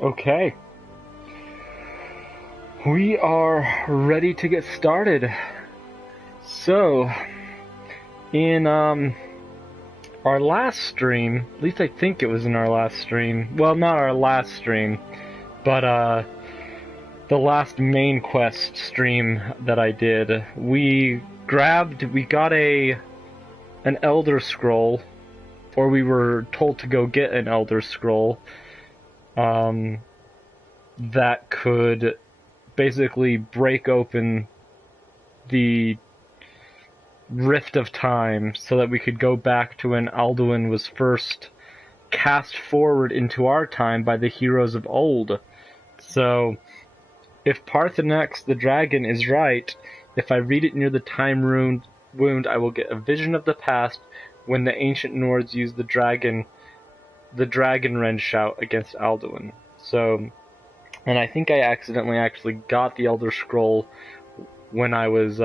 Okay. We are ready to get started. So, in our last stream, at least I think it was in our last stream. Well, not our last stream, but the last main quest stream that I did, we got an Elder Scroll, or we were told to go get an Elder Scroll, that could basically break open the rift of time so that we could go back to when Alduin was first cast forward into our time by the heroes of old. So, if Parthenax the dragon is right, if I read it near the time wound, I will get a vision of the past when the ancient Nords used the dragon wren shout against Alduin. So, and I think I accidentally actually got the Elder Scroll when I was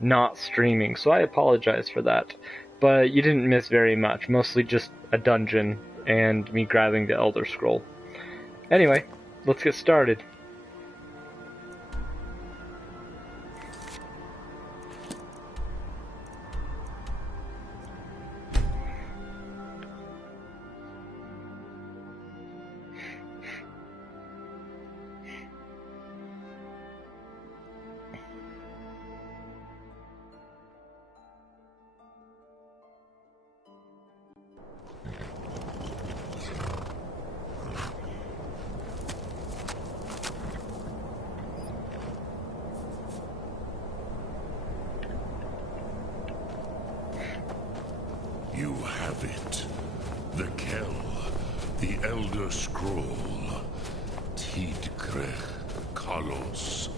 not streaming, so I apologize for that. But you didn't miss very much, mostly just a dungeon and me grabbing the Elder Scroll. Anyway, let's get started. You have it. The Kell, the Elder Scroll. Tidkrech Kalos.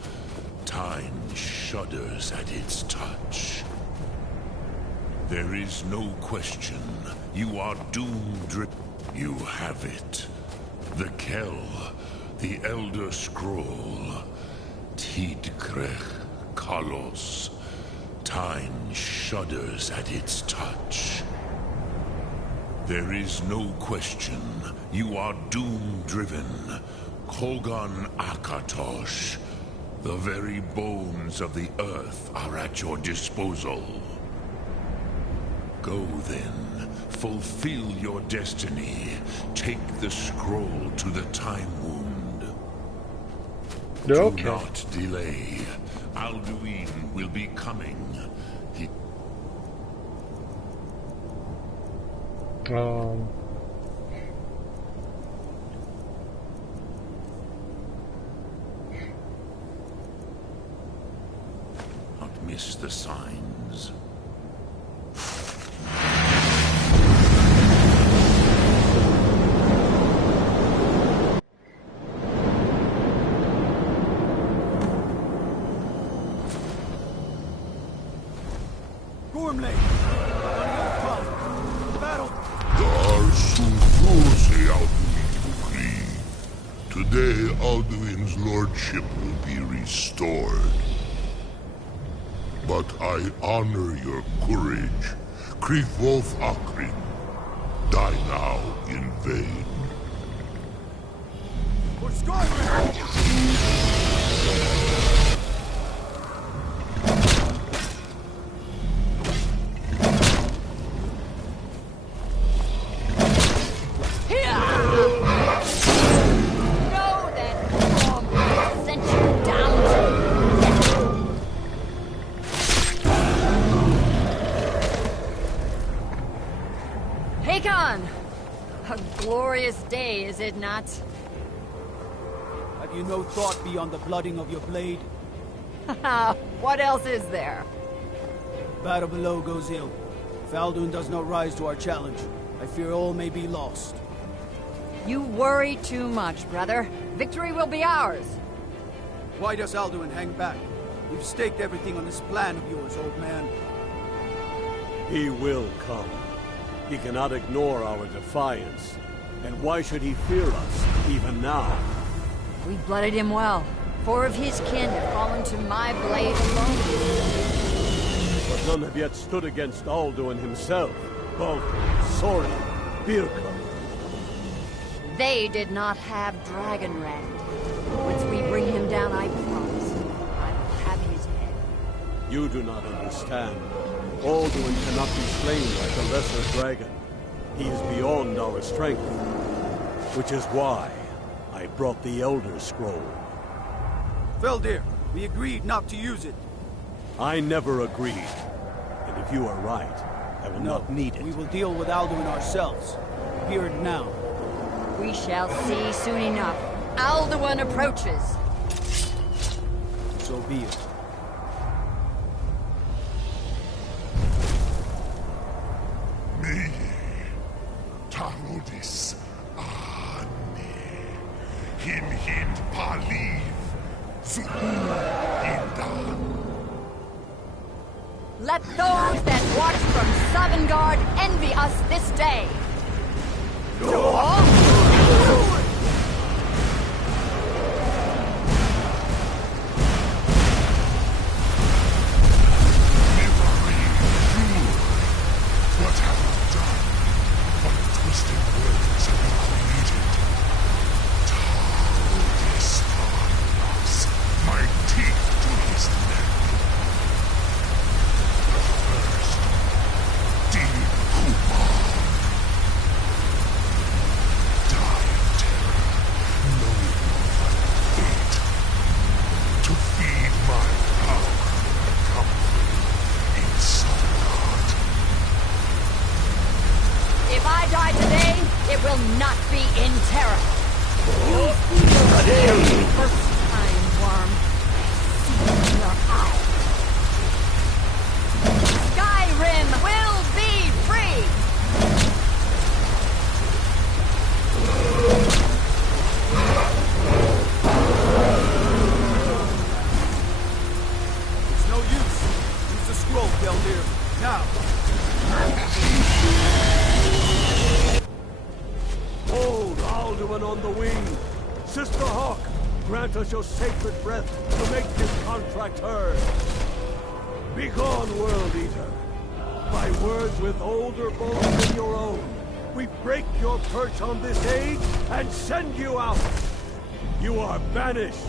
Time shudders at its touch. There is no question. You are doomed. You have it. The Kell, the Elder Scroll. Tidkrech Kalos. Time shudders at its touch. There is no question. You are doom-driven. Kogan Akatosh. The very bones of the earth are at your disposal. Go then. Fulfill your destiny. Take the scroll to the time wound. Okay. Do not delay. Alduin will be coming. Not miss the signs. Gormley! Battle! Today, Alduin's lordship will be restored. But I honor your courage. Krivolf Akrin. Die now in vain. For Skyrim! A glorious day, is it not? Have you no thought beyond the blooding of your blade? What else is there? Battle below goes ill. If Alduin does not rise to our challenge, I fear all may be lost. You worry too much, brother. Victory will be ours. Why does Alduin hang back? We've staked everything on this plan of yours, old man. He will come. He cannot ignore our defiance. And why should he fear us, even now? We blooded him well. 4 of his kin have fallen to my blade alone. But none have yet stood against Alduin himself. Both Sorin, Birka. They did not have Dragonrand. Once we bring him down, I promise I will have his head. You do not understand. Alduin cannot be slain like a lesser dragon. He is beyond our strength. Which is why I brought the Elder Scroll. Feldir, we agreed not to use it. I never agreed. And if you are right, I will not need it. We will deal with Alduin ourselves. Here and now. We shall see soon enough. Alduin approaches. So be it. Me, Tarodis, Ane, Hind Paliv, Zuhu Indan. Let those that watch from Sovngarde envy us this day. What have I done? What twisted words have you created? Tarodis Thanos, my teeth to his neck. But first, Dean Kumar. Die of terror, knowing your final fate. To feed my power and comfort in Sovngarde. If I die today, it will not be in terror. First time, worm. See in your eye. Skyrim will be free! It's no use. Use the scroll, Feldir. Now. Hold Alduin on the wing! Sister Hawk, grant us your sacred breath to make this contract heard. Begone, World Eater. By words with older bones than your own, we break your perch on this age and send you out. You are banished.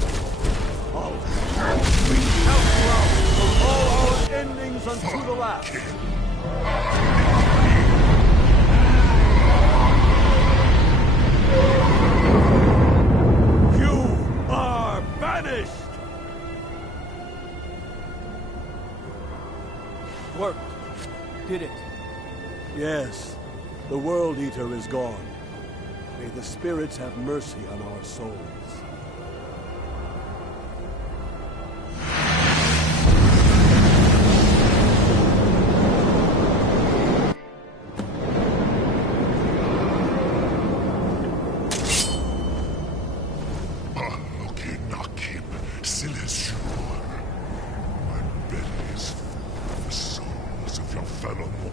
Alduin, we count you out from all our endings unto the last. You are banished! Worked. Did it. Yes, the World Eater is gone. May the spirits have mercy on our souls. Aluki Nakib Silesur. My belly is full of the souls of your fellow mortals.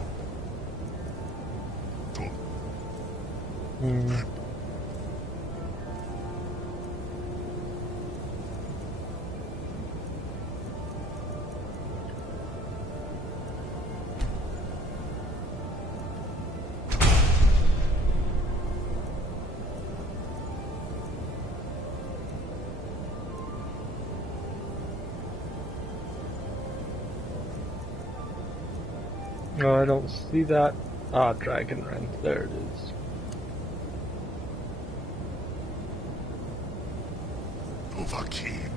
No, I don't see that. Ah, Dragonrand. There it is. Dovahkiin.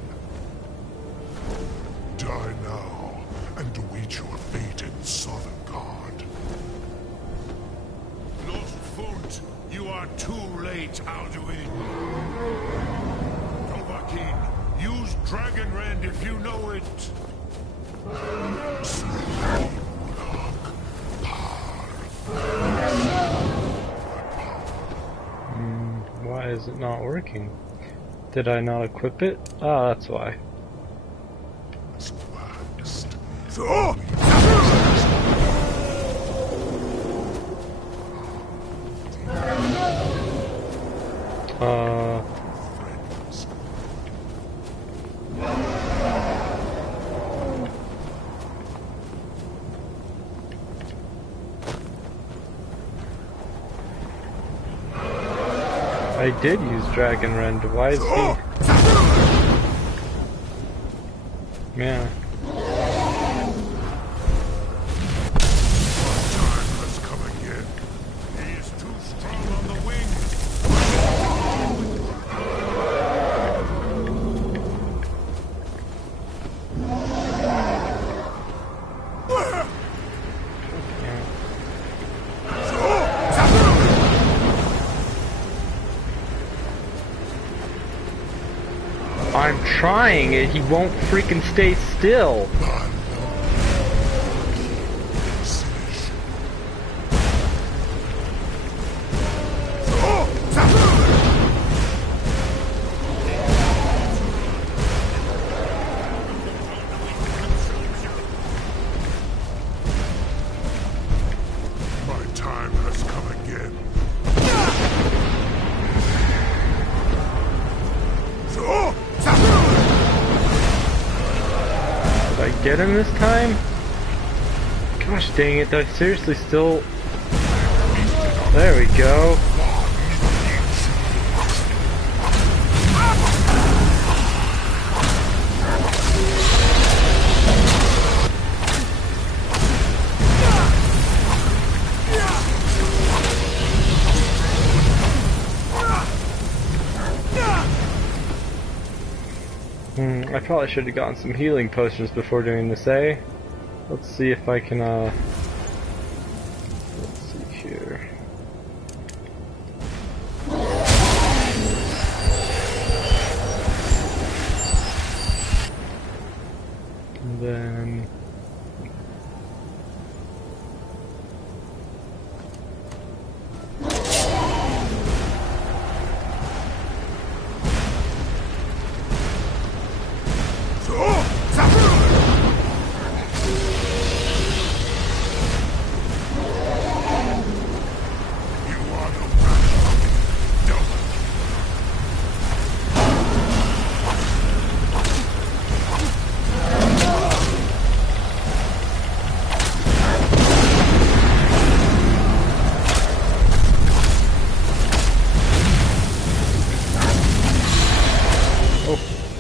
Die now and await your fate in Sovngarde. Lord Funt, you are too late, Alduin. Dovahkiin, use Dragonrand if you know it. Why is it not working? Did I not equip it? Ah, that's why. I I did use Dragon Rend. Why is he... Yeah. Time has come again. He is too strong on the wing. I'm trying it, he won't freaking stay still. My time has come again. Did I get him this time? Gosh dang it, I seriously still... There we go. I probably should have gotten some healing potions before doing this, eh? Let's see if I can, let's see here. And then...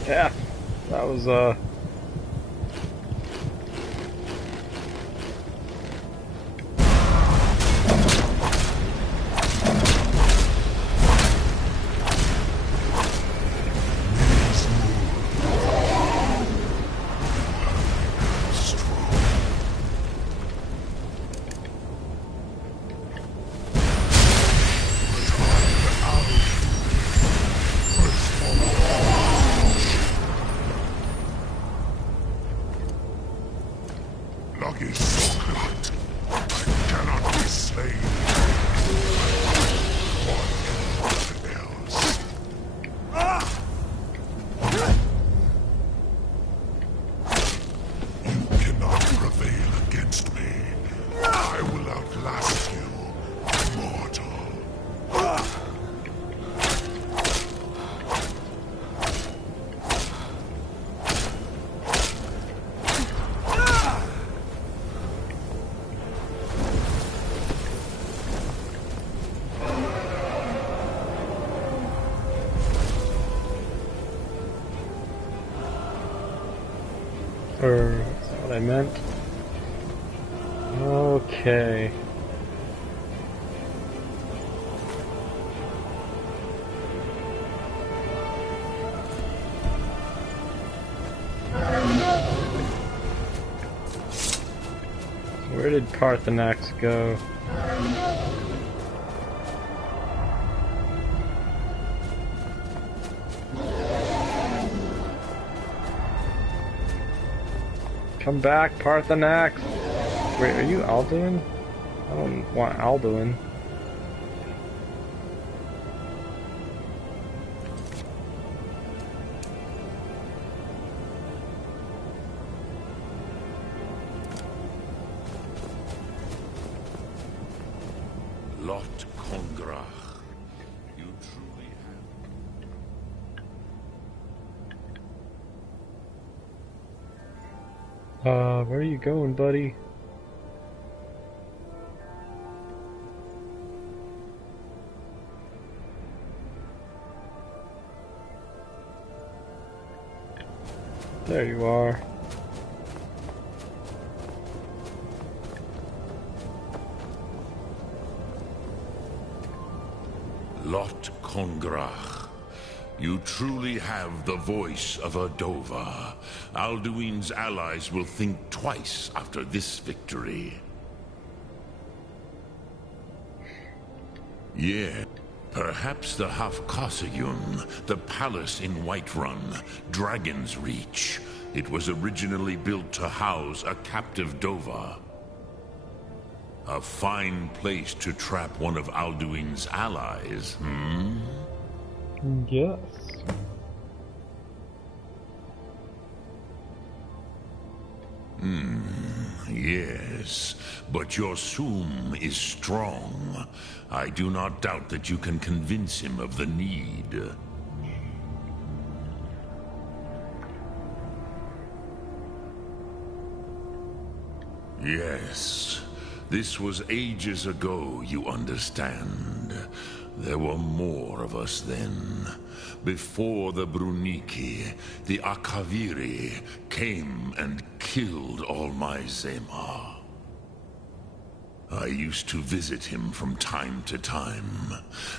Yeah, that was, Luck is so glut. I cannot be slain. What else? You cannot prevail against me. I will outlast you, mortal. or that's not what I meant. Okay. Where did Parthenax go? Come back, Parthenax! Wait, are you Alduin? I don't want Alduin. Lot Kongrach. You truly have. Where are you going, buddy? There you are. Lot Kongrach. You truly have the voice of a Dova. Alduin's allies will think twice after this victory. Yeah. Perhaps the Hafkasayun, the palace in Whiterun, Dragon's Reach. It was originally built to house a captive Dova. A fine place to trap one of Alduin's allies, hmm? Yes. Yes, but your Sum is strong. I do not doubt that you can convince him of the need. Yes, this was ages ago, you understand. There were more of us then. Before the Bruniki, the Akaviri came and killed all my Zema. I used to visit him from time to time,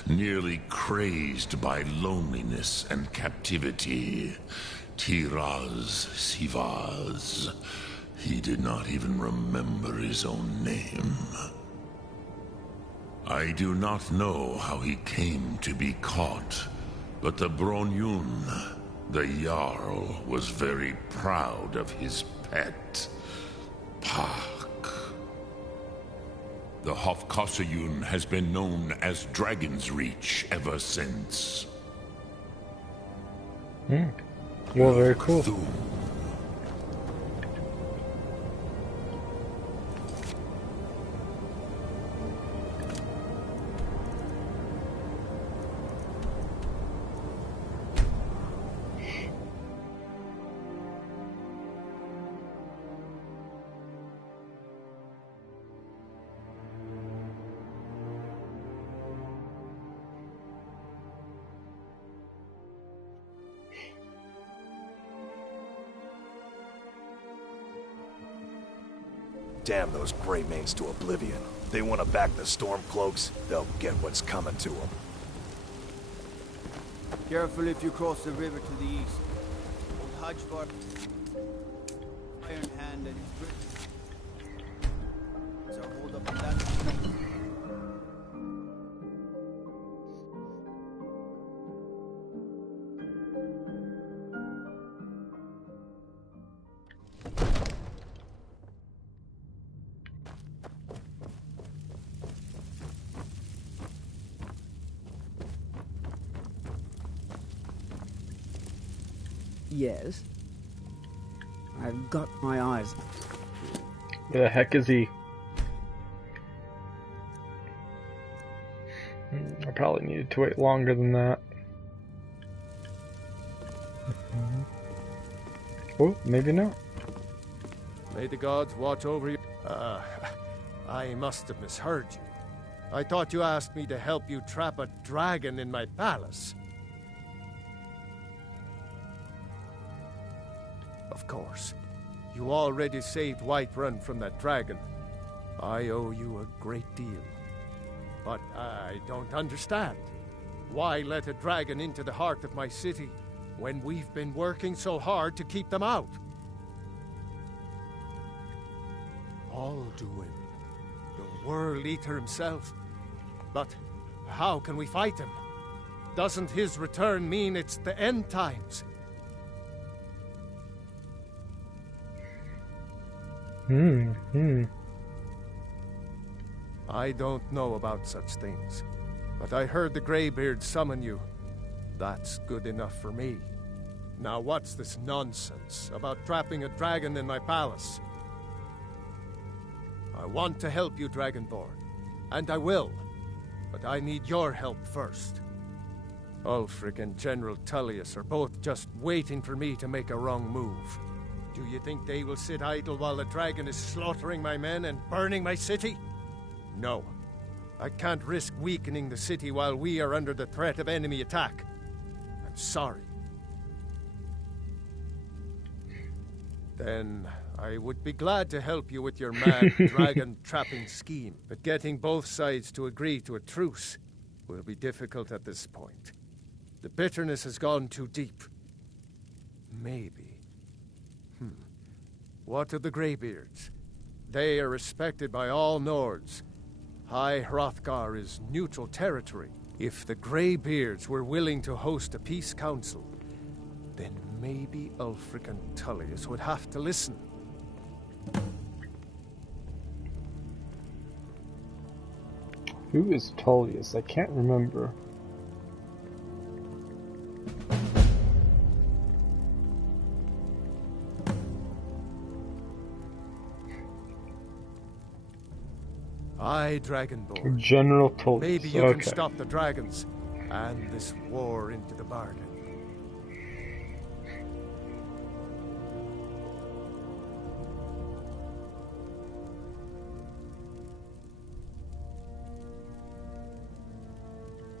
nearly crazed by loneliness and captivity. Tiraz Sivaz. He did not even remember his own name. I do not know how he came to be caught, but the Bronyun, the Jarl, was very proud of his pet, Pak. The Hofkasayun has been known as Dragon's Reach ever since. Well, very cool. Damn those Greymanes to oblivion. They want to back the Stormcloaks, they'll get what's coming to them. Careful if you cross the river to the east. Old Hajvar, Iron Hand and his grip. So hold up on that. Yes. I've got my eyes. Where the heck is he? I probably needed to wait longer than that. Oh, maybe not. May the gods watch over you. I must have misheard you. I thought you asked me to help you trap a dragon in my palace. Of course. You already saved Whiterun from that dragon. I owe you a great deal. But I don't understand. Why let a dragon into the heart of my city when we've been working so hard to keep them out? Alduin, the World Eater himself. But how can we fight him? Doesn't his return mean it's the end times? I don't know about such things, but I heard the Greybeard summon you. That's good enough for me. Now what's this nonsense about trapping a dragon in my palace? I want to help you, Dragonborn, and I will, but I need your help first. Ulfric and General Tullius are both just waiting for me to make a wrong move. Do you think they will sit idle while the dragon is slaughtering my men and burning my city? No. I can't risk weakening the city while we are under the threat of enemy attack. I'm sorry. Then I would be glad to help you with your mad dragon trapping scheme. But getting both sides to agree to a truce will be difficult at this point. The bitterness has gone too deep. Maybe. What of the Greybeards? They are respected by all Nords. High Hrothgar is neutral territory. If the Greybeards were willing to host a peace council, then maybe Ulfric and Tullius would have to listen. Who is Tullius? I can't remember. Dragonborn. General Tullius. Maybe you can stop the dragons and this war into the bargain.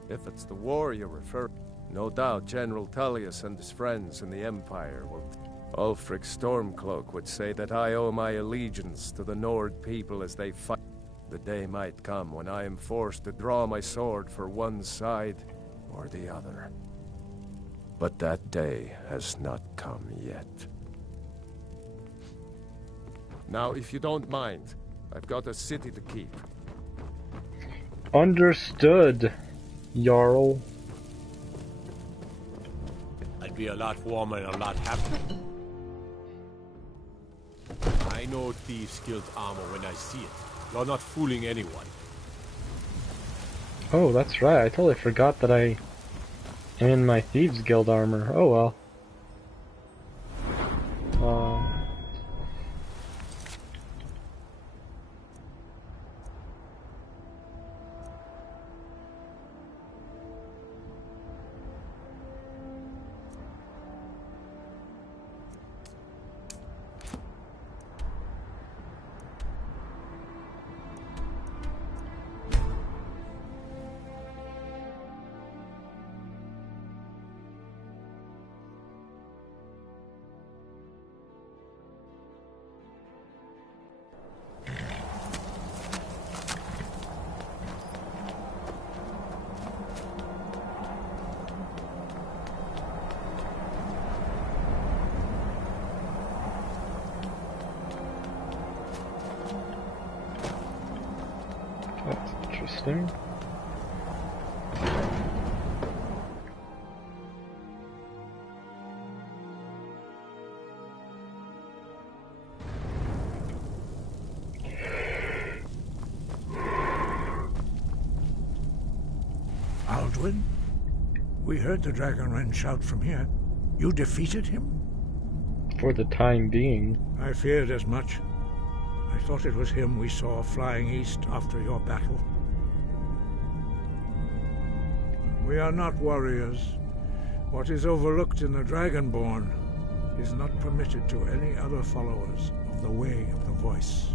If it's the war you refer, no doubt General Tullius and his friends in the Empire will... Ulfric Stormcloak would say that I owe my allegiance to the Nord people as they fight. The day might come when I am forced to draw my sword for one side or the other. But that day has not come yet. Now, if you don't mind, I've got a city to keep. Understood, Jarl. I'd be a lot warmer and a lot happier. I know thieves' guild armor when I see it. You're not fooling anyone. Oh, that's right. I totally forgot that I am in my Thieves Guild armor. Oh well. That's interesting. Alduin? We heard the Dragonren shout from here. You defeated him? For the time being. I feared as much. I thought it was him we saw flying east after your battle. We are not warriors. What is overlooked in the Dragonborn is not permitted to any other followers of the Way of the Voice.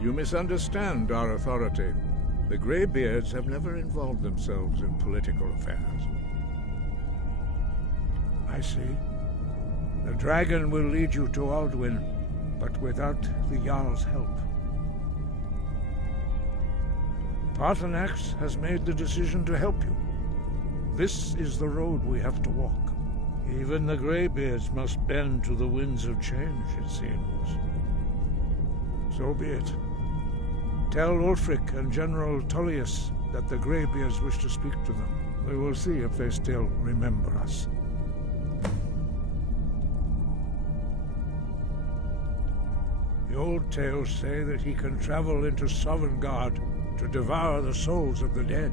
You misunderstand our authority. The Greybeards have never involved themselves in political affairs. I see. The dragon will lead you to Alduin, but without the Jarl's help. Paarthurnax has made the decision to help you. This is the road we have to walk. Even the Greybeards must bend to the winds of change, it seems. So be it. Tell Ulfric and General Tullius that the Greybeards wish to speak to them. We will see if they still remember us. The old tales say that he can travel into Sovngarde to devour the souls of the dead.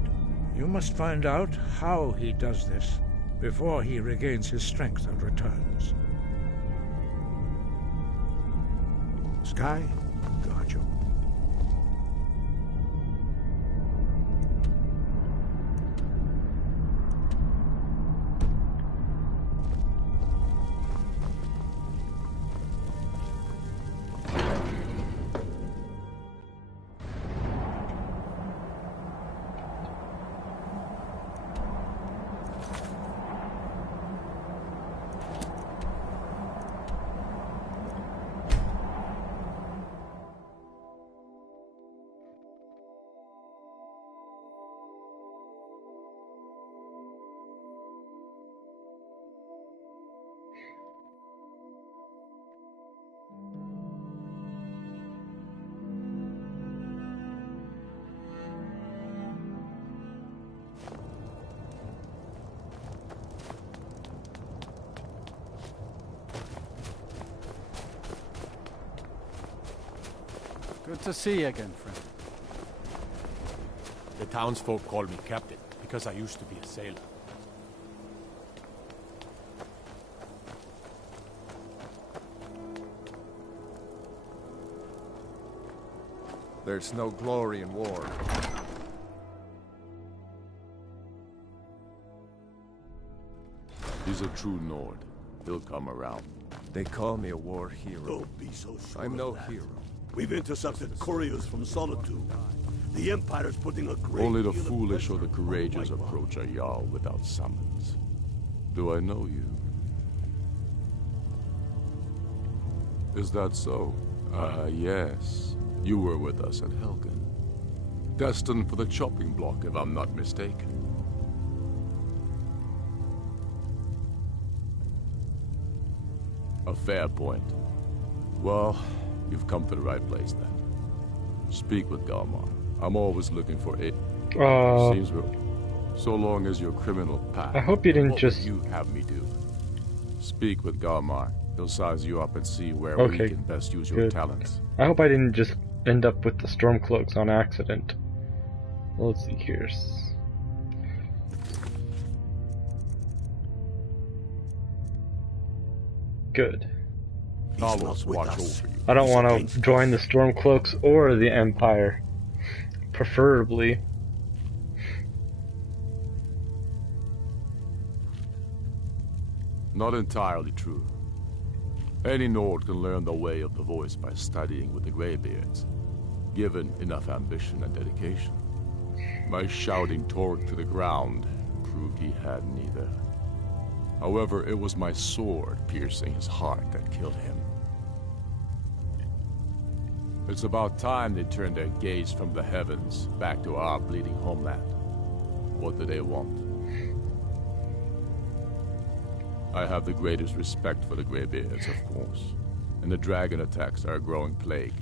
You must find out how he does this before he regains his strength and returns. Sky, guard you. Good to see you again, friend. The townsfolk call me captain, because I used to be a sailor. There's no glory in war. He's a true Nord. He'll come around. They call me a war hero. Don't be so sure. I'm no of that. hero. We've intercepted couriers from Solitude. The Empire's putting a great Only the deal of foolish or pressure the on courageous my father. approach a Jarl without summons. Do I know you? Is that so? Yes. You were with us at Helgen. Destined for the chopping block, if I'm not mistaken. A fair point. Well, you've come to the right place then. Speak with Galmar. I'm always looking for it. Seems we're... So long as your criminal path. I hope you didn't what just... would you have me do? Speak with Galmar. He'll size you up and see where Okay, we can best use your good. talents. I hope I didn't just end up with the Stormcloaks on accident. Let's see here. Good. Talos watch over you. I don't want to join the Stormcloaks or the Empire. Preferably. Not entirely true. Any Nord can learn the way of the voice by studying with the Greybeards, given enough ambition and dedication. My shouting Torg to the ground proved he had neither. However, it was my sword piercing his heart that killed him. It's about time they turned their gaze from the heavens back to our bleeding homeland. What do they want? I have the greatest respect for the Greybeards, of course, and the dragon attacks are a growing plague.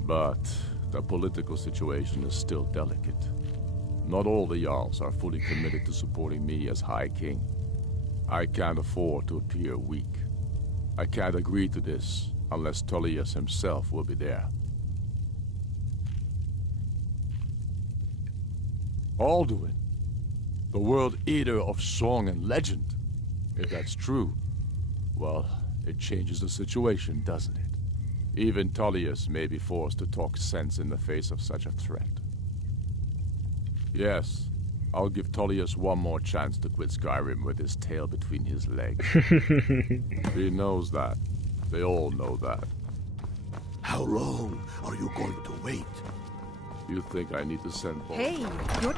But the political situation is still delicate. Not all the Jarls are fully committed to supporting me as High King. I can't afford to appear weak. I can't agree to this unless Tullius himself will be there. Alduin, the World Eater of song and legend. If that's true, well, it changes the situation, doesn't it? Even Tullius may be forced to talk sense in the face of such a threat. Yes, I'll give Tullius one more chance to quit Skyrim with his tail between his legs. He knows that. They all know that. How long are you going to wait? You think I need to send Paul? Hey, you're...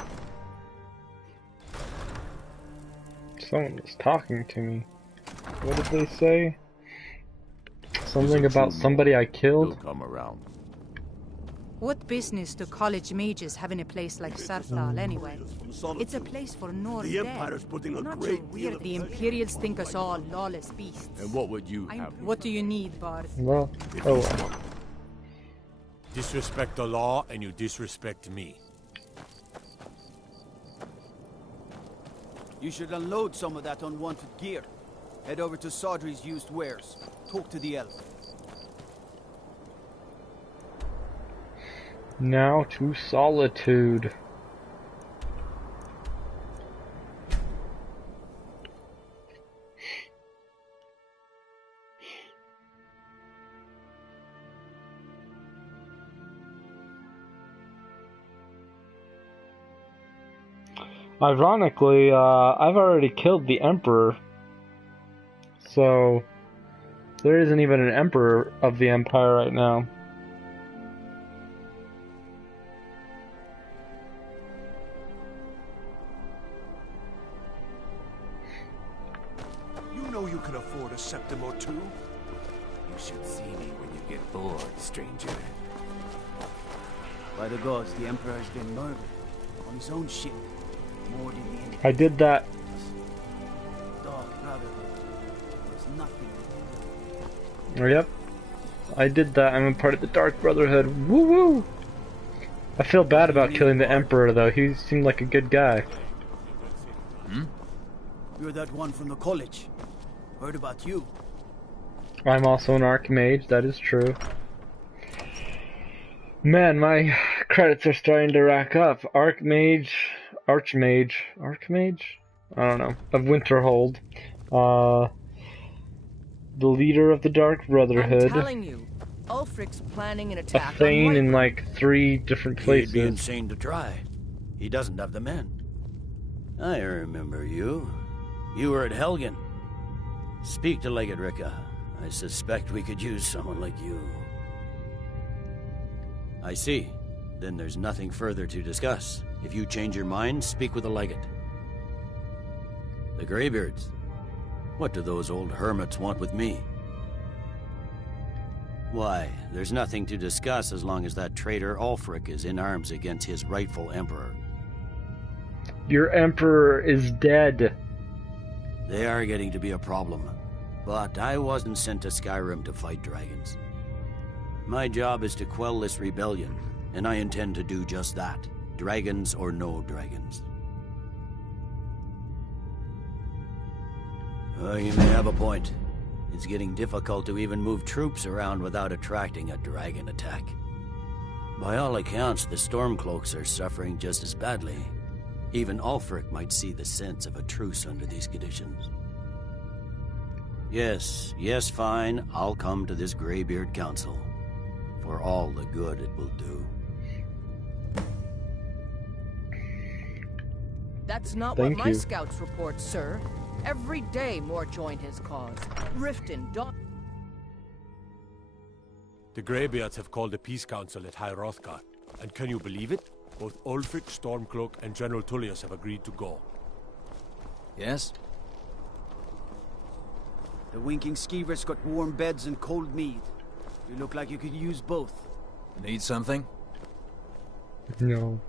Someone was talking to me. What did they say? Something about somebody I killed? He'll come around. What business do college mages have in a place like Sarthal anyway? It's a place for Nord The dead. Empire's putting a Not great too deal weird. of The Imperials think us all lawless beasts. And what would you have? What do you need, Bard? Well, oh well. Disrespect the law and you disrespect me. You should unload some of that unwanted gear. Head over to Sodri's used wares. Talk to the elf. Now to Solitude. Ironically, I've already killed the Emperor, so there isn't even an Emperor of the Empire right now. You know you can afford a septim or two. You should see me when you get bored, stranger. By the gods, the Emperor has been murdered. On his own ship. More than the enemy. I did that. Dark Brotherhood. There's nothing. Oh, yep. I did that. I'm a part of the Dark Brotherhood. Woo woo! I feel bad about killing the Emperor, though. He seemed like a good guy. You're that one from the college. Heard about you. I'm also an Archmage, that is true. Man, my credits are starting to rack up. Archmage? I don't know. Of Winterhold. The leader of the Dark Brotherhood. I'm telling you, Ulfric's planning an A attack on Thane in Whiterun. like 3 different He'd be places. insane to try. He doesn't have the men. I remember you. You were at Helgen. Speak to Legate Ricka. I suspect we could use someone like you. I see. Then there's nothing further to discuss. If you change your mind, speak with the Legate. The Greybeards. What do those old hermits want with me? Why, there's nothing to discuss as long as that traitor Ulfric is in arms against his rightful emperor. Your emperor is dead. They are getting to be a problem. But I wasn't sent to Skyrim to fight dragons. My job is to quell this rebellion, and I intend to do just that. Dragons or no dragons. You may have a point. It's getting difficult to even move troops around without attracting a dragon attack. By all accounts, the Stormcloaks are suffering just as badly. Even Ulfric might see the sense of a truce under these conditions. Yes, fine. I'll come to this Greybeard Council. For all the good it will do. That's not Thank what my you. scouts report, sir. Every day more join his cause. Riften, Dawn... The Greybeards have called a peace council at High Hrothgar. And can you believe it? Both Ulfric, Stormcloak, and General Tullius have agreed to go. Yes? The winking skeevers got warm beds and cold mead. You look like you could use both. Need something? No.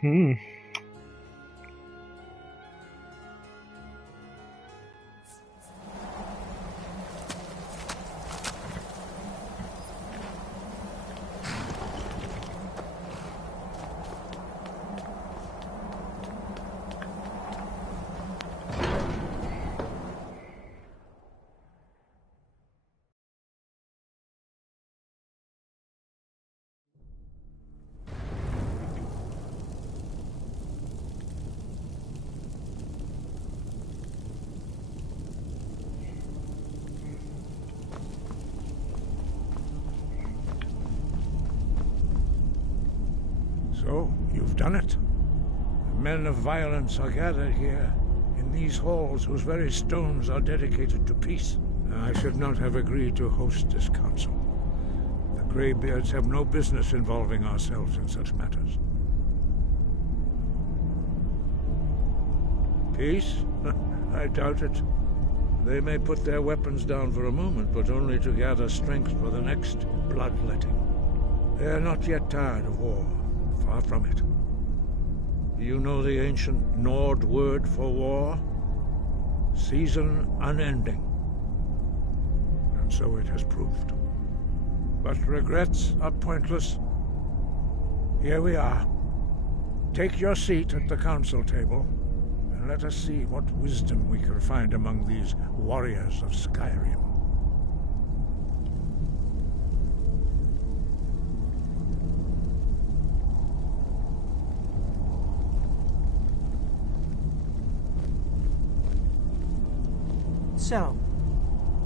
Hmm. So, you've done it. Men of violence are gathered here, in these halls whose very stones are dedicated to peace. I should not have agreed to host this council. The Greybeards have no business involving ourselves in such matters. Peace? I doubt it. They may put their weapons down for a moment, but only to gather strength for the next bloodletting. They are not yet tired of war. Far from it. Do you know the ancient Nord word for war? Season unending. And so it has proved. But regrets are pointless. Here we are. Take your seat at the council table, and let us see what wisdom we can find among these warriors of Skyrim. So,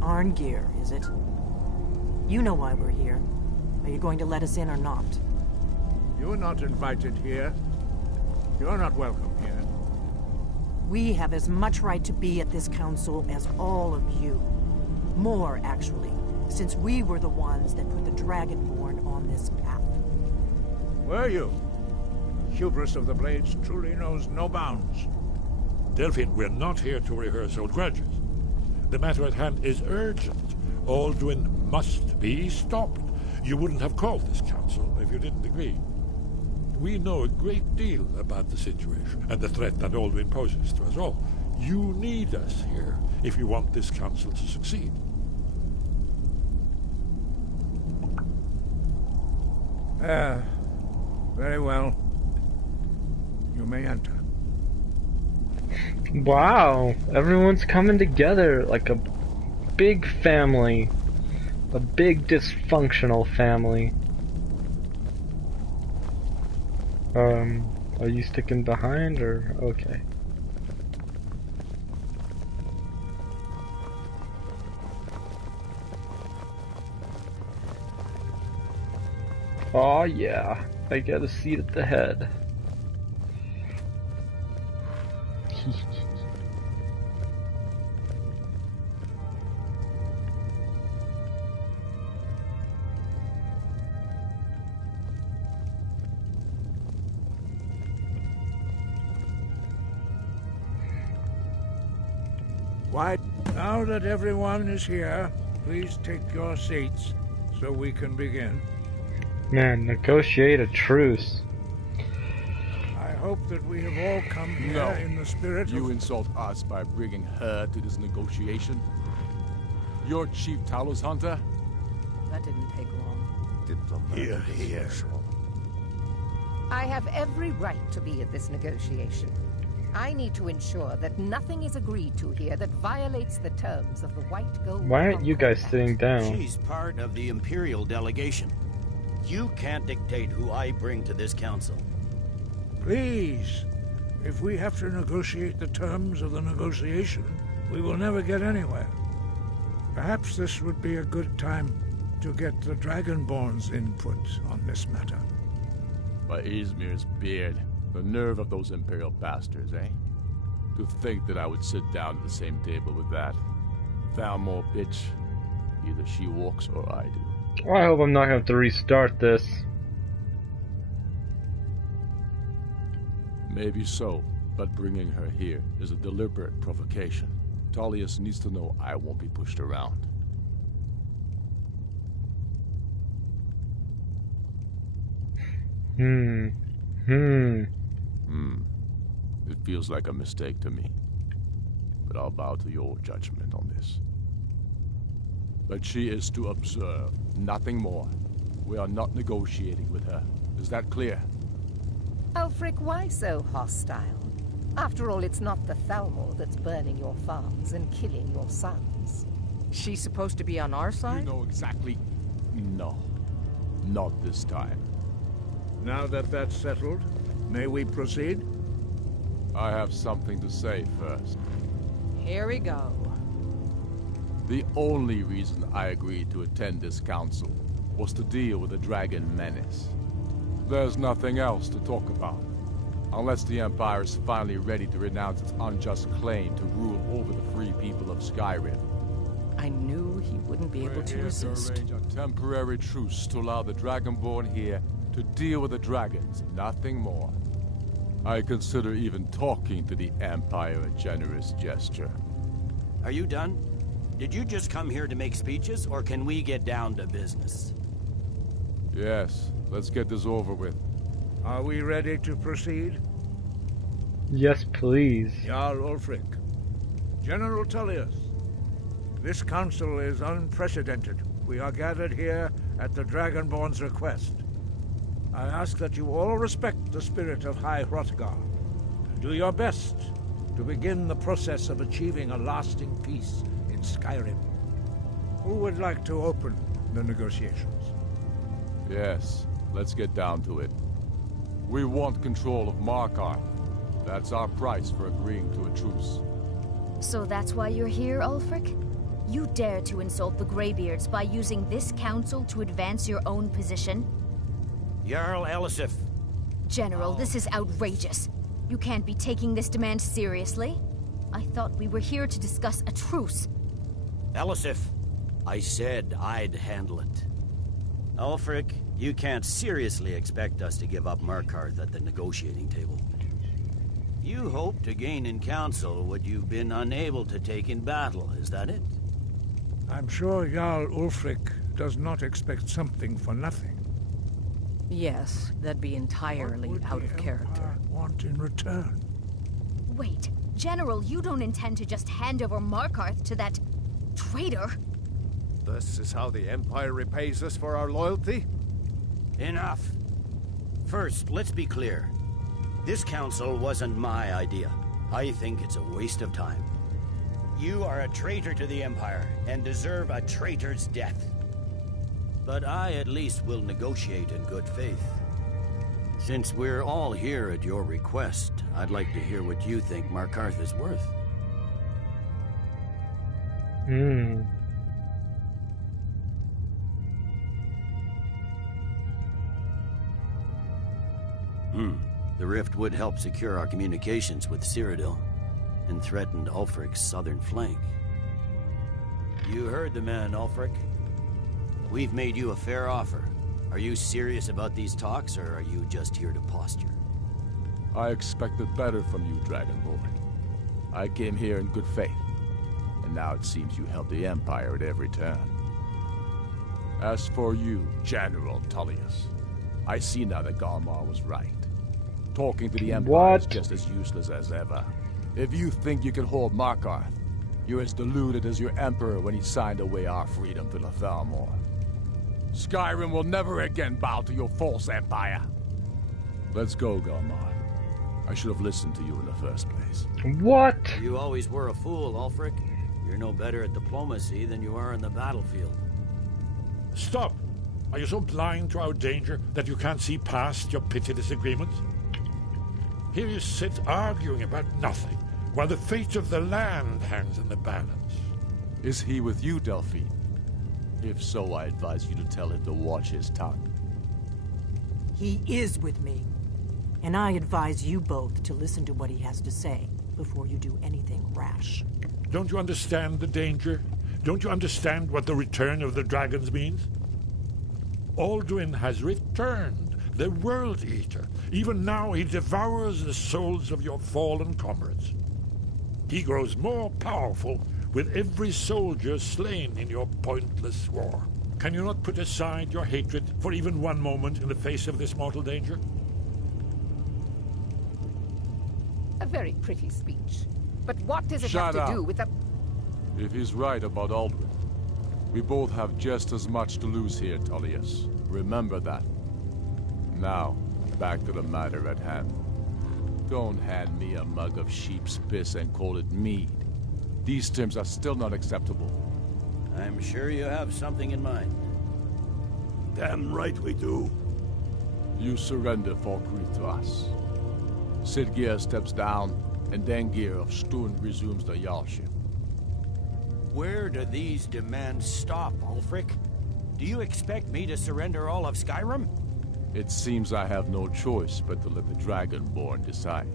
Arngeir, is it? You know why we're here. Are you going to let us in or not? You are not invited here. You're not welcome here. We have as much right to be at this council as all of you. More, actually, since we were the ones that put the Dragonborn on this path. Were you? Hubris of the Blades truly knows no bounds. Delphine, we're not here to rehearse old grudges. The matter at hand is urgent. Alduin must be stopped. You wouldn't have called this council if you didn't agree. We know a great deal about the situation and the threat that Alduin poses to us all. You need us here if you want this council to succeed. Very well. You may enter. Wow, everyone's coming together like a big family. A big dysfunctional family. Are you sticking behind or okay? Oh yeah, I got a seat at the head. Why? Now that everyone is here, please take your seats so we can begin. Man, negotiate a truce. I hope that we have all come here in the spirit You of... insult us by bringing her to this negotiation? You're Chief Talos Hunter? That didn't take long. Here, here. I have every right to be at this negotiation. I need to ensure that nothing is agreed to here that violates the terms of the White Gold. Why aren't you guys sitting down? She's part of the Imperial delegation. You can't dictate who I bring to this council. Please, if we have to negotiate the terms of the negotiation, we will never get anywhere. Perhaps this would be a good time to get the Dragonborn's input on this matter. By Izmir's beard. The nerve of those Imperial bastards, eh? To think that I would sit down at the same table with that Thalmor bitch. Either she walks or I do. Well, I hope I'm not going to have to restart this. Maybe so, but bringing her here is a deliberate provocation. Tullius needs to know I won't be pushed around. It feels like a mistake to me. But I'll bow to your judgment on this. But she is to observe, nothing more. We are not negotiating with her. Is that clear? Ulfric, why so hostile? After all, it's not the Thalmor that's burning your farms and killing your sons. She's supposed to be on our side? You know exactly... No. Not this time. Now that that's settled, may we proceed? I have something to say first. Here we go. The only reason I agreed to attend this council was to deal with the dragon menace. There's nothing else to talk about. Unless the Empire is finally ready to renounce its unjust claim to rule over the free people of Skyrim. I knew he wouldn't be able to resist. We're here to arrange a temporary truce to allow the Dragonborn here to deal with the dragons, nothing more. I consider even talking to the Empire a generous gesture. Are you done? Did you just come here to make speeches, or can we get down to business? Yes, let's get this over with. Are we ready to proceed? Yes, please. Jarl Ulfric. General Tullius. This council is unprecedented. We are gathered here at the Dragonborn's request. I ask that you all respect the spirit of High Hrothgar, and do your best to begin the process of achieving a lasting peace in Skyrim. Who would like to open the negotiations? Yes, let's get down to it. We want control of Markarth. That's our price for agreeing to a truce. So that's why you're here, Ulfric? You dare to insult the Greybeards by using this council to advance your own position? Jarl Elisif. General, this is outrageous. You can't be taking this demand seriously. I thought we were here to discuss a truce. Elisif, I said I'd handle it. Ulfric, you can't seriously expect us to give up Markarth at the negotiating table. You hope to gain in council what you've been unable to take in battle, is that it? I'm sure Jarl Ulfric does not expect something for nothing. Yes, that'd be entirely out of character. Want in return? Wait, General, you don't intend to just hand over Markarth to that traitor? This is how the Empire repays us for our loyalty? Enough. First, let's be clear. This council wasn't my idea. I think it's a waste of time. You are a traitor to the Empire and deserve a traitor's death. But I at least will negotiate in good faith. Since we're all here at your request, I'd like to hear what you think Markarth is worth. The rift would help secure our communications with Cyrodiil and threatened Ulfric's southern flank. You heard the man, Ulfric. We've made you a fair offer. Are you serious about these talks, or are you just here to posture? I expected better from you, Dragonborn. I came here in good faith, and now it seems you help the Empire at every turn. As for you, General Tullius, I see now that Galmar was right. Talking to the Empire is just as useless as ever. If you think you can hold Markarth, you're as deluded as your Emperor when he signed away our freedom to the Thalmor. Skyrim will never again bow to your false empire. Let's go, Galmar. I should have listened to you in the first place. What? You always were a fool, Ulfric. You're no better at diplomacy than you are in the battlefield. Stop! Are you so blind to our danger that you can't see past your petty disagreements? Here you sit arguing about nothing, while the fate of the land hangs in the balance. Is he with you, Delphine? If so, I advise you to tell him to watch his tongue. He is with me. And I advise you both to listen to what he has to say before you do anything rash. Don't you understand the danger? Don't you understand what the return of the dragons means? Alduin has returned, the World Eater. Even now he devours the souls of your fallen comrades. He grows more powerful with every soldier slain in your pointless war. Can you not put aside your hatred for even one moment in the face of this mortal danger? A very pretty speech. But what does it Shut have up. to do with the... If he's right about Alduin, we both have just as much to lose here, Tullius. Remember that. Now, back to the matter at hand. Don't hand me a mug of sheep's piss and call it mead. These terms are still not acceptable. I'm sure you have something in mind. Damn right we do. You surrender Falkreath to us. Sidgeir steps down, and Dengir of Stun resumes the Jarlship. Where do these demands stop, Ulfric? Do you expect me to surrender all of Skyrim? It seems I have no choice but to let the Dragonborn decide,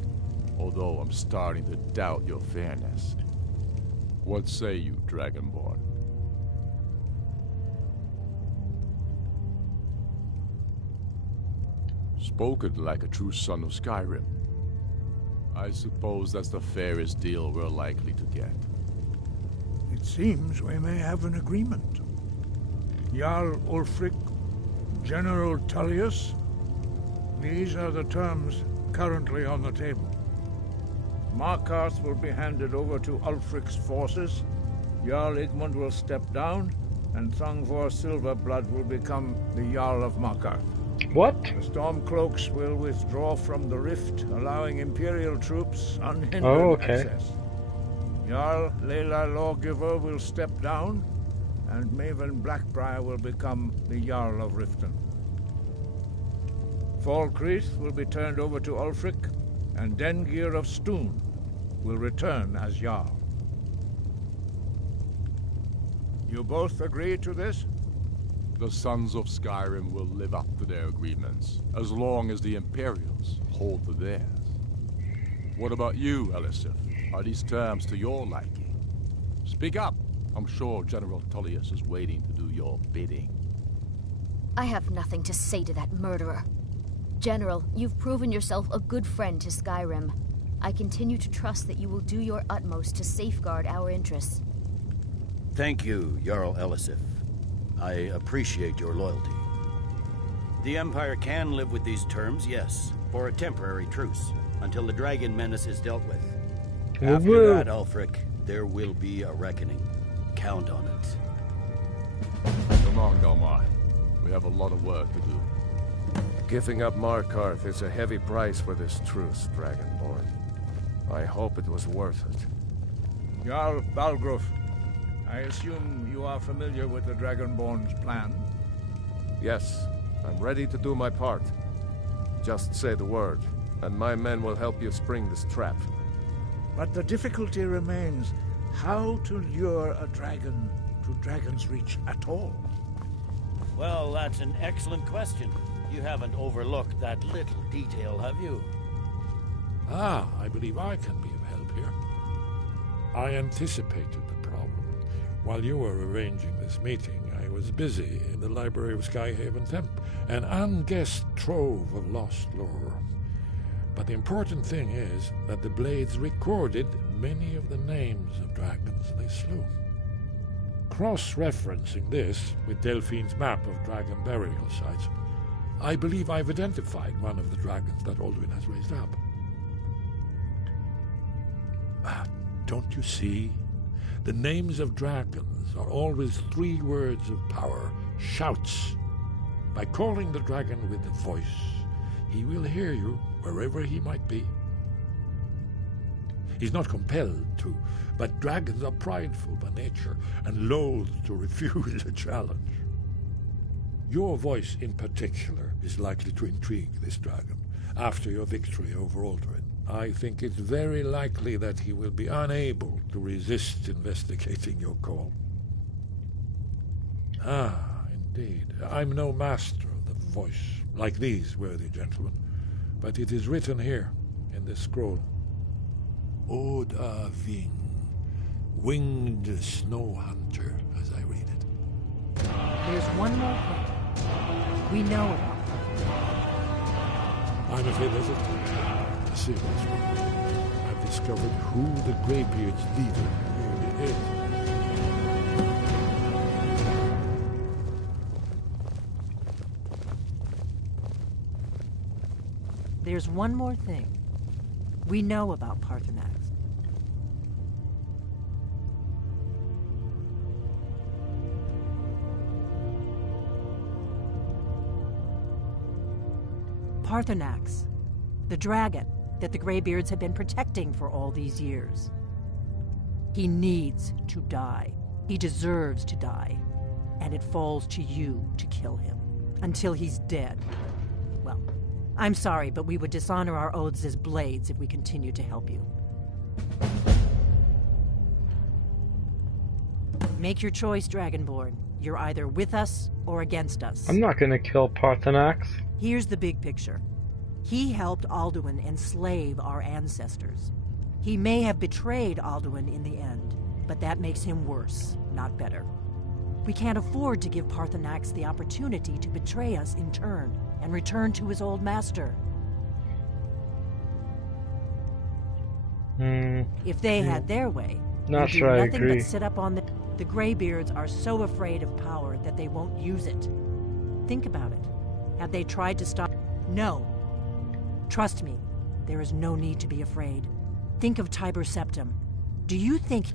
although I'm starting to doubt your fairness. What say you, Dragonborn? Spoken like a true son of Skyrim. I suppose that's the fairest deal we're likely to get. It seems we may have an agreement. Jarl Ulfric, General Tullius, these are the terms currently on the table. Markarth will be handed over to Ulfric's forces, Jarl Igmund will step down, and Thongvor Silverblood will become the Jarl of Markarth. What? The Stormcloaks will withdraw from the rift, allowing Imperial troops unhindered access. Jarl Leila Lawgiver will step down, and Maven Blackbriar will become the Jarl of Riften. Falkreath will be turned over to Ulfric, and Dengir of Stun will return as Jarl. You both agree to this? The Sons of Skyrim will live up to their agreements, as long as the Imperials hold to theirs. What about you, Elisif? Are these terms to your liking? Speak up! I'm sure General Tullius is waiting to do your bidding. I have nothing to say to that murderer. General, you've proven yourself a good friend to Skyrim. I continue to trust that you will do your utmost to safeguard our interests. Thank you, Jarl Elisif. I appreciate your loyalty. The Empire can live with these terms, yes, for a temporary truce, until the dragon menace is dealt with. After that, Ulfric, there will be a reckoning. Count on it. Come on, Galmar. We have a lot of work to do. Giving up Markarth is a heavy price for this truce, Dragonborn. I hope it was worth it. Jarl Balgruf, I assume you are familiar with the Dragonborn's plan? Yes, I'm ready to do my part. Just say the word, and my men will help you spring this trap. But the difficulty remains how to lure a dragon to Dragon's Reach at all. Well, that's an excellent question. You haven't overlooked that little detail, have you? Ah, I believe I can be of help here. I anticipated the problem. While you were arranging this meeting, I was busy in the library of Skyhaven Temp, an unguessed trove of lost lore. But the important thing is that the Blades recorded many of the names of dragons they slew. Cross-referencing this with Delphine's map of dragon burial sites, I believe I've identified one of the dragons that Alduin has raised up. Don't you see? The names of dragons are always 3 words of power, shouts. By calling the dragon with a voice, he will hear you wherever he might be. He's not compelled to, but dragons are prideful by nature and loath to refuse a challenge. Your voice in particular is likely to intrigue this dragon after your victory over Alduin. I think it's very likely that he will be unable to resist investigating your call. Ah, indeed. I'm no master of the voice, like these worthy gentlemen, but it is written here in this scroll. Oda Ving, winged snow hunter, as I read it. There's one more thing. We know about I'm afraid that's a serious one. I've discovered who the Greybeard's leader really is. There's one more thing. We know about Paarthurnax. Paarthurnax, the dragon that the Greybeards have been protecting for all these years. He needs to die. He deserves to die. And it falls to you to kill him. Until he's dead. Well, I'm sorry, but we would dishonor our oaths as Blades if we continue to help you. Make your choice, Dragonborn. You're either with us or against us. I'm not gonna kill Paarthurnax. Here's the big picture. He helped Alduin enslave our ancestors. He may have betrayed Alduin in the end, but that makes him worse, not better. We can't afford to give Paarthurnax the opportunity to betray us in turn and return to his old master. If they had their way, Not we'd sure do I nothing agree. but sit up on the Greybeards are so afraid of power that they won't use it. Think about it. Have they tried to stop? No. Trust me, there is no need to be afraid. Think of Tiber Septim. Do you think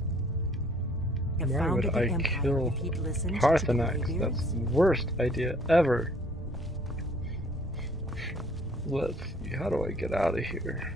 he Why founded would I the Empire kill if he'd listened to the Paarthurnax? Greybeards? That's the worst idea ever. Let's see, how do I get out of here?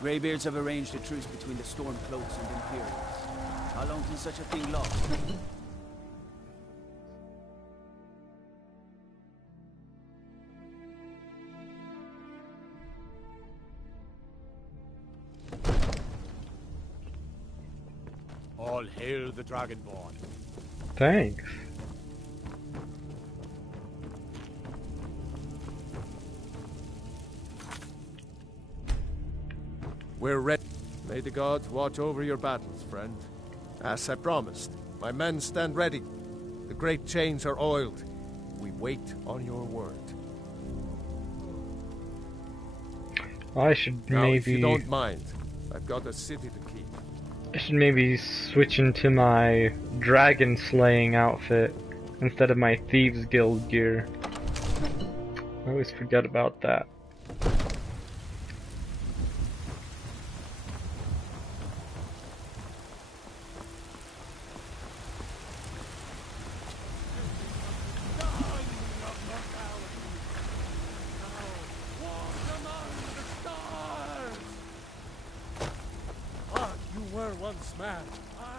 Greybeards have arranged a truce between the Stormcloaks and Imperials. How long can such a thing last? All hail the Dragonborn. Thanks. We're ready. May the gods watch over your battles, friend. As I promised, my men stand ready. The great chains are oiled. We wait on your word. I should Now, maybe... if you don't mind, I've got a city to keep. I should maybe switch into my dragon slaying outfit instead of my Thieves Guild gear. I always forget about that.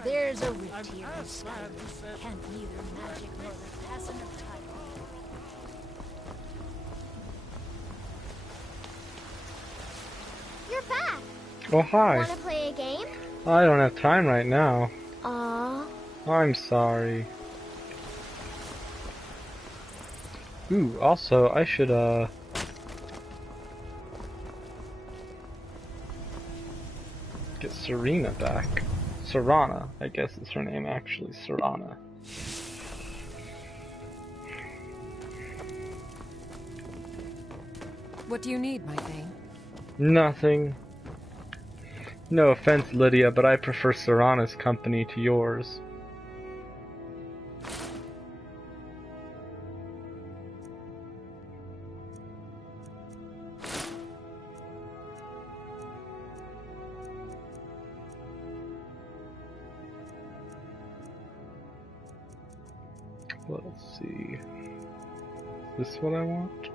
There's a rift here in Skyrim. Can't neither magic nor the passing of time. You're back. Oh, hi. Wanna play a game? I don't have time right now. Aww. I'm sorry. Ooh, also, I should, get Serena back. Serana, I guess is her name actually, Serana. What do you need, my Bane? Nothing. No offense, Lydia, but I prefer Serana's company to yours. Let's see. Is this what I want?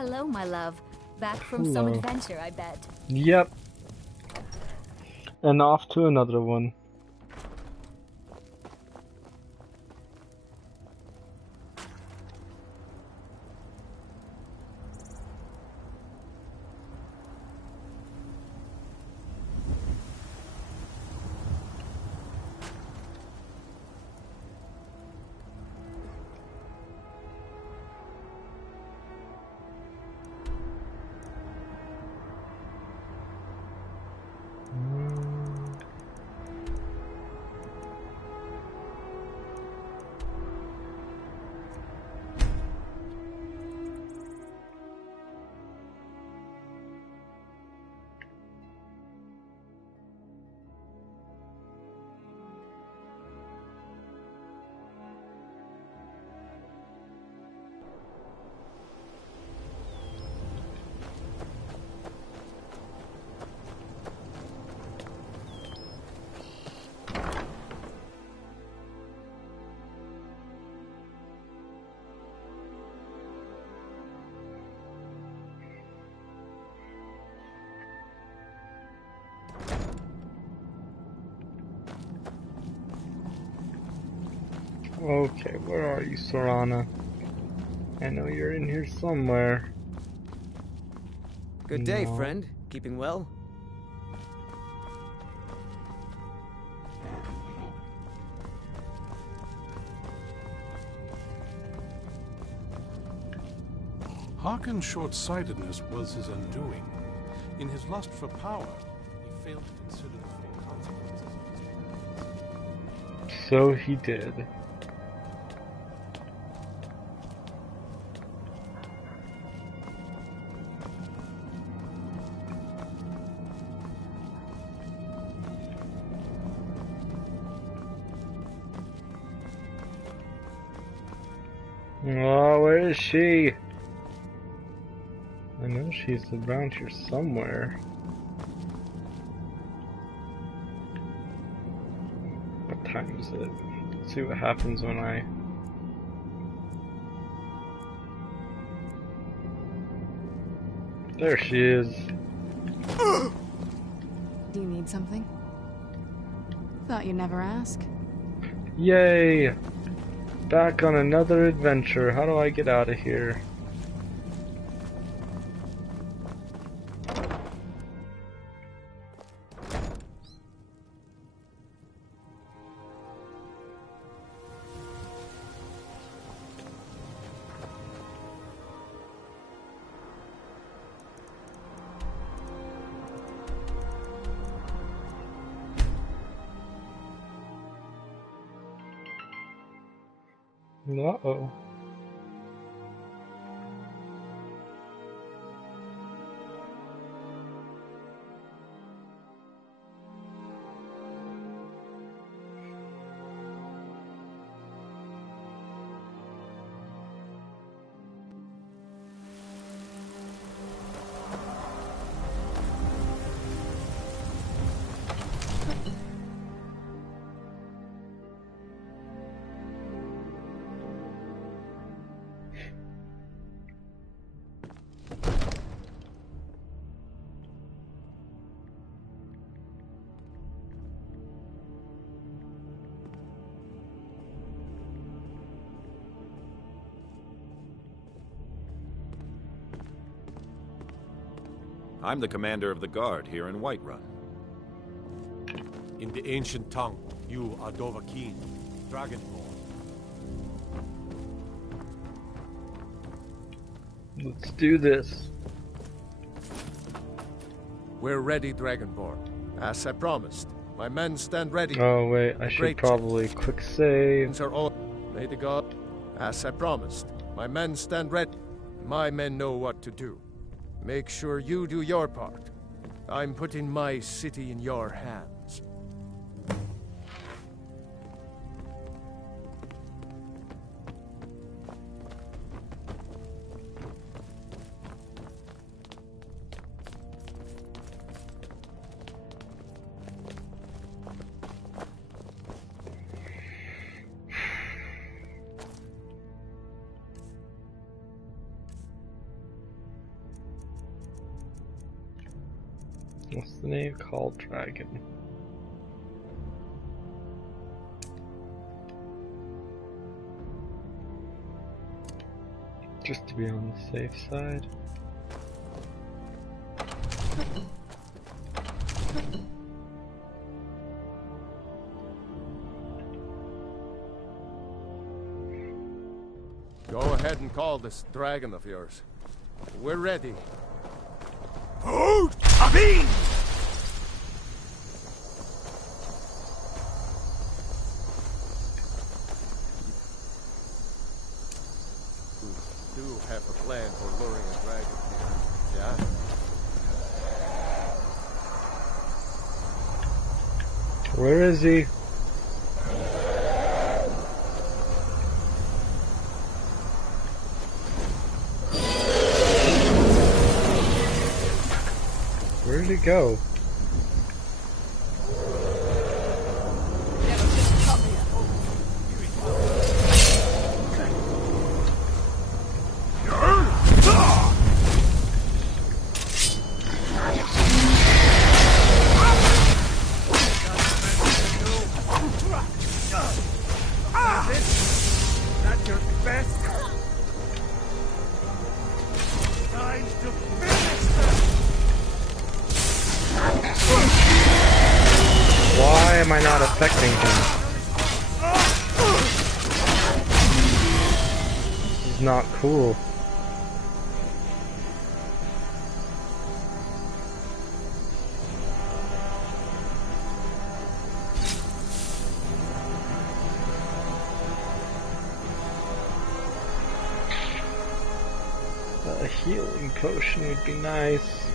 Hello, my love. Back from some Hello. adventure, I bet. Yep. And off to another one. Okay, where are you, Serana? I know you're in here somewhere. Good day, No. friend. Keeping well? Harkon's short-sightedness was his undoing. In his lust for power, he failed to consider the full consequences of his plans. So he did. Oh, where is she? I know she's around here somewhere. What time is it? Let's see what happens when I... There she is. Do you need something? Thought you'd never ask. Yay! Back on another adventure. How do I get out of here? Uh-oh. I'm the commander of the guard here in Whiterun. In the ancient tongue, you are Dovahkiin, Dragonborn. Let's do this. We're ready, Dragonborn. As I promised, my men stand ready. Oh wait, I should probably quick save. May the god, as I promised, my men stand ready. My men know what to do. Make sure you do your part. I'm putting my city in your hands. What's the name? Called Dragon. Just to be on the safe side. Go ahead and call this dragon of yours. We're ready. Hold! Bane! You do have a plan for luring a dragon here, yeah? Where is he? Where did he go? That's your best. Time to finish them. Why am I not affecting him? This is not cool. Healing potion would be nice.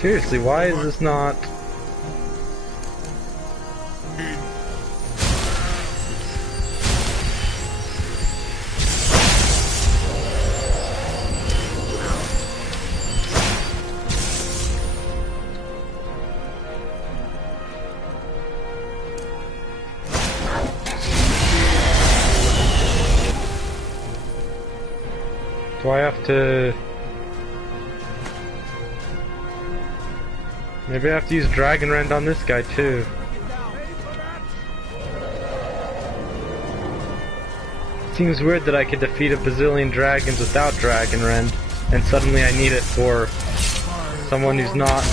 Seriously, why is this not... Do I have to... Maybe I have to use Dragon Rend on this guy too. Seems weird that I could defeat a bazillion dragons without Dragon Rend, and suddenly I need it for someone who's not...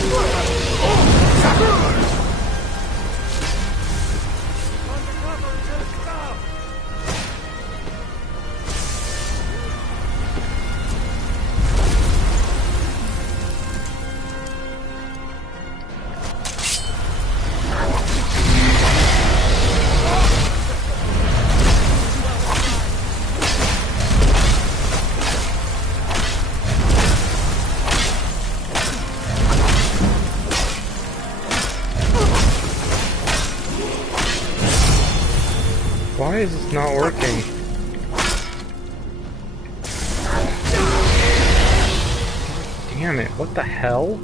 Why is this not working? Damn it, what the hell?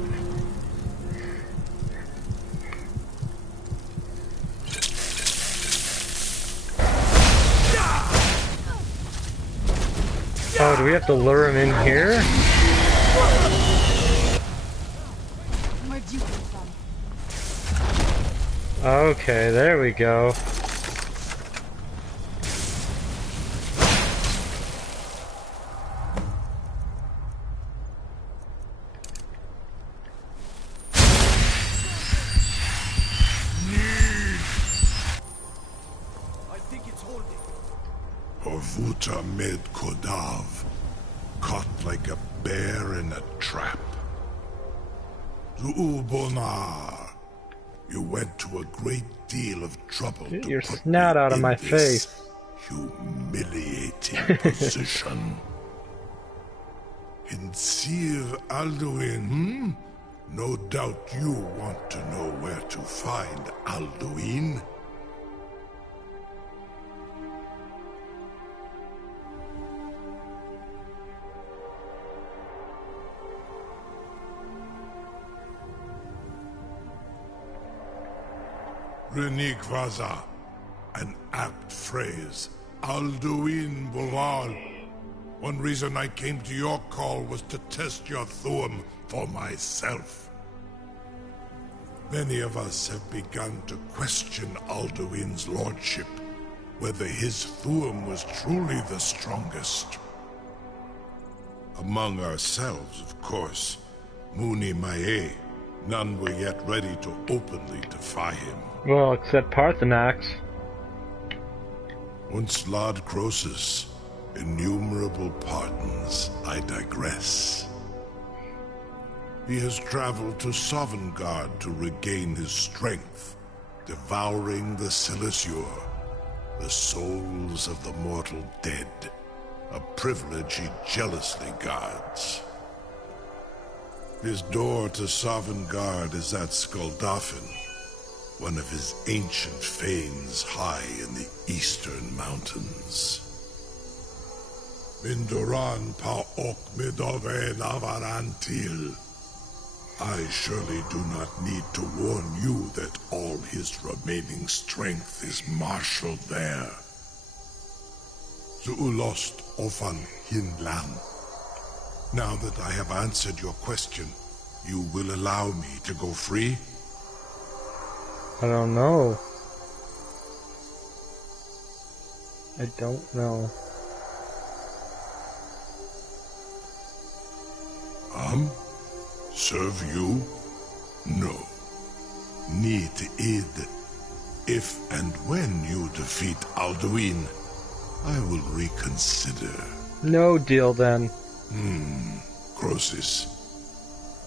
Oh, do we have to lure him in here? Where'd you come from? Okay, there we go. Orvuta med Kodav, caught like a bear in a trap. Zuubonar, you went to a great deal of trouble. Get your snot out of my face. Humiliating position. Insir Alduin, No doubt you want to know where to find Alduin. Renigvaza, an apt phrase. Alduin Boval. One reason I came to your call was to test your Thuum for myself. Many of us have begun to question Alduin's lordship, whether his Thuum was truly the strongest. Among ourselves, of course, Muni Mae, none were yet ready to openly defy him. Well, except Parthenax. Once Lord Croesus, innumerable pardons, I digress. He has traveled to Sovngarde to regain his strength, devouring the Silesure, the souls of the mortal dead, a privilege he jealously guards. His door to Sovngarde is at Skuldafn, one of his ancient fanes high in the eastern mountains. Mindoran pa ok midove navarantil. I surely do not need to warn you that all his remaining strength is marshaled there. Zuulost ofan hinlam. Now that I have answered your question, you will allow me to go free? I don't know. I don't know. Serve you? No. Need id. If and when you defeat Alduin, I will reconsider. No deal then. Croesus.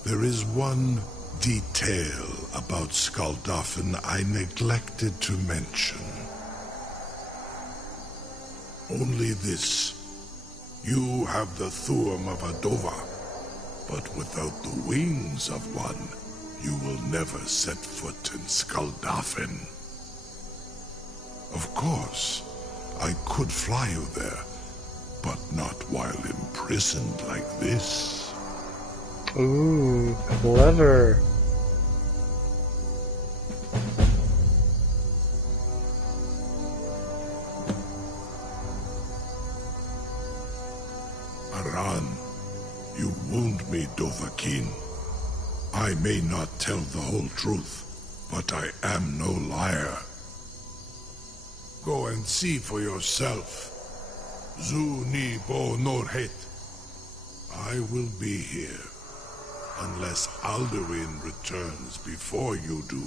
There is one detail about Skaldafn I neglected to mention. Only this. You have the Thuum of Adova, but without the wings of one, you will never set foot in Skaldafn. Of course, I could fly you there, but not while imprisoned like this. Ooh, clever. Aran, you wound me, Dovahkiin. I may not tell the whole truth, but I am no liar. Go and see for yourself. Zu ni bo norhet. I will be here, unless Alduin returns before you do.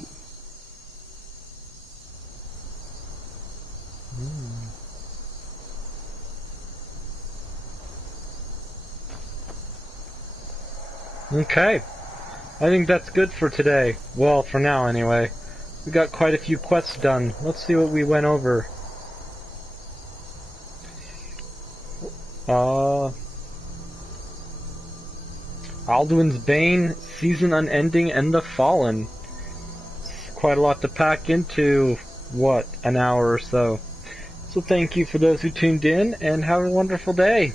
Okay. I think that's good for today. Well, for now anyway. We got quite a few quests done. Let's see what we went over. Alduin's Bane, Season Unending, and the Fallen. It's quite a lot to pack into, what, an hour or so. So thank you for those who tuned in, and have a wonderful day.